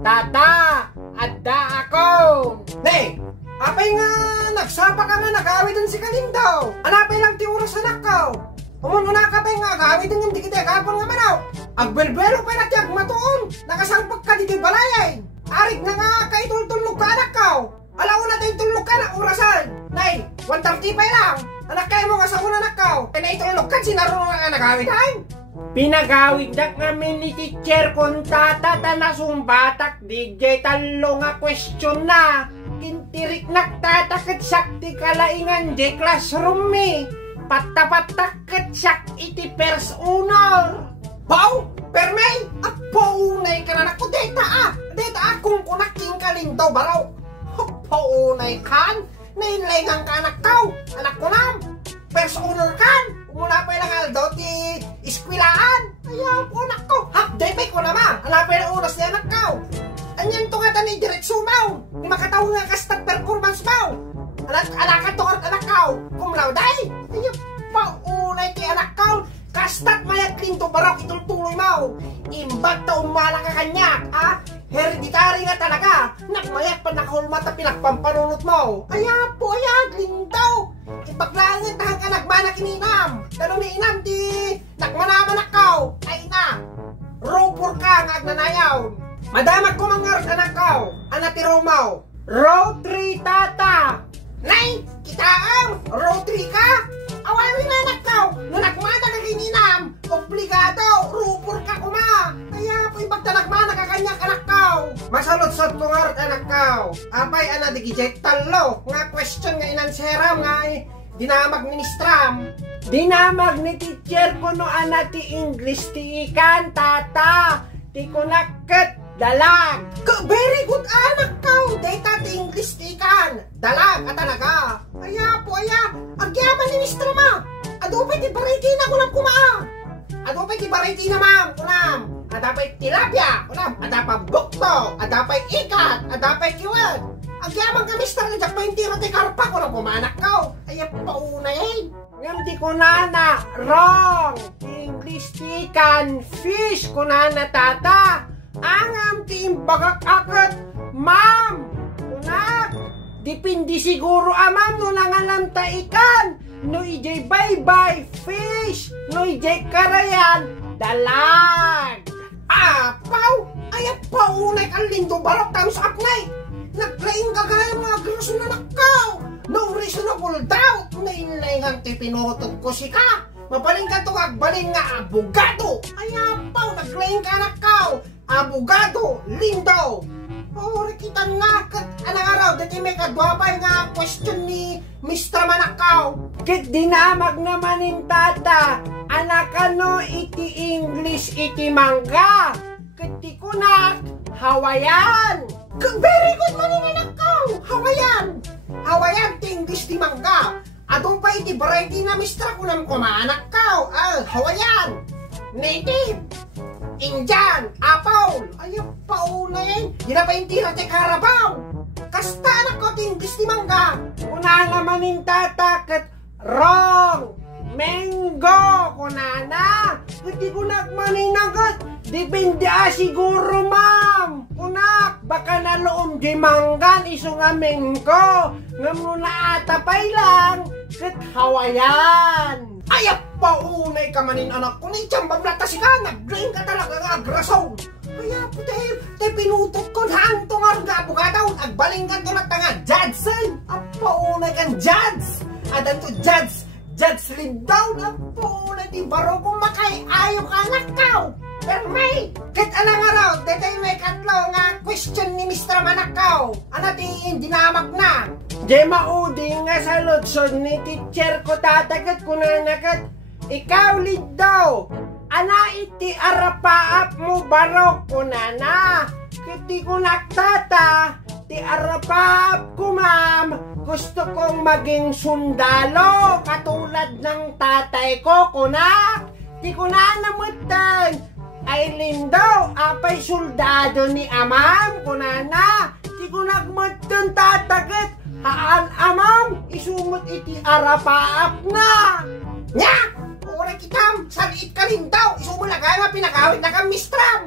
Tata, adda ako. Ne, apay nga nagsapa ka nga nag-awitan si Kalindaw. Anapay lang ti oras anak ka. Umununa ka pa nga nag-awitan nga di kita kapon nga manaw. Agbelbelo pa na ti agmatuon. Nakasangpag ka di balayay. Arig na nga kay tultulog ka anak ka. Alaw na tayong tulog ka na orasan. Nay, 1:30 pa lang. Anak kayo mo nga sa una anak ka. Kaya naitulog ka sinaro nga nag-awitan. Pinagawid na kami ni teacher kung tata na sumbatak DJ talo nga question na. Kintirik nagtatakat sakti kalaingan di classroom mi. Patapatakit sak iti first honor. Pau, permay, apaunay ka na ako deta Deta akong kunaking Kalindaw baraw. Apaunay kan, nainlayang ka anak ka. Anak ko nam, first honor kan. Muna pa ilang aldaw ti iskwilaan. Ayaw po anak ko. Half day pay ko naman. Hanapin ang oras ni anak ko. Anyan to nga tani direksyon mo. Di makataw nga kastat performance mo. Anak ka to anak ko. Kumlaw day. Ayaw pa unay kay anak ko. Kastat mayat linto barok itultuloy mo. Imbag ta umala ka kanya. Hereditary nga talaga. Nakmayat pa nakahulmat na pinagpampanunot mo. Ayaw po ayag lintaw. Ipaglangit na ka nagmanak ininam. Tanong ni inam di nagmanaman akaw. Ay na, robor ka nga agnanayaw. Madamat ko mangarot anak kaw. Anati Romaw. Row 3 tata. Nay, kita ang row 3 ka. Awawin na anak kaw. No nagmana ka kininam. Obligado, robor ka kuma. Kaya po ibagta nagmana ka kanyak anak kaw. Masalot-sot ko ngarot anak kaw. Apay ana di gijay talo. Nga question nga inanseram nga dinamag ministram. Dinamag ni teacher ko no anati English ti ikan tata. Ti kunakit dalag. Very good anak ka. Data ti English ti ikan. Dalag at talaga. Aya po aya. Agyaman ni Mr. Ma. Adopay ti bariti na kunam kumaa. Adopay ti bariti na ma'am kunam. Adapay tilapia kunam. Adapay bukto. Adapay ikat. Adapay kiwad. Agyaman ka Mr. na jak 20 ti karpa kunam kumanak ka. Aya paunayin. Ngam di kunana wrong. English ti ikan fish kunana tata. Angam ti imbagak akat ma'am. Kunak. Dipindi siguro amam no nangalam ta ikan. No ijay bye-bye fish. No ijay karayan dalag. Apaw! Ay paunay kang lindo barok tam sa aknay. Naglaing kagaya mga gross na nakaw. No reasonable doubt. Nainlayngan ti pinutog ko si ka. Mabaling ka itong agbaling nga abogado. Ay apaw, naglaing ka nakaw. Abogado, lindo. Rikitan nga kat anang araw dati may kadwapay nga question ni Mr. Manakaw. Kit dinamag naman in tata. Anak ano iti English iti mangga. Kit ti kunak Hawaiian. Very good man ni Manakaw. Hawaiian. Hawaiian ti English ti mangga. Adong pa iti variety na Mr. kunam kumanak ka. Hawaiian. Native. Indian, Apaw, ayaw paunay. Di na pa yung tira te Carabao. Kasta anak ko ting English ni mangga. Una naman in tatakat wrong. Mango, kunana. Hindi ko nagmaninagat. Depende siguro ma'am. Kunak, baka naloom di manggan iso nga mango. Nga muna atapay lang. Kat Hawaiian. Ayaw paunay ka manin anak ko. Naitsambag lata si ka. Nag-drain ka talaga nga agrasaw. Ayaw po tayo pinutot ko. Haan to nga abogadaw. Agbaling ka to na nga Judson. Paunay kang Judge. Adan to Judge Lindaw. Paunay di baro kung makay. Ayaw ka anak ka. Pero may kahit anang araw. Dito may katlo nga question ni Mr. Manakaw. Ano di dinamag na. Di mauding nga sa lutson ni teacher ko tatagat kunanagat. Ikaw daw. Ana iti arapaap mo barok kunana. Kiti ko naktata. Ti arapaap ko ma'am. Gusto kong maging sundalo. Katulad ng tatay ko kunak. Ti kunanamutan. Ay lindaw. Apay soldado ni amam kunana. Ti kunagmutan tatagat. Haan amam, isumot iti arapaap na. Nya! Ora kitam, sabiit ka rin daw. Isumot na kaya nga pinakawit na kang mistram.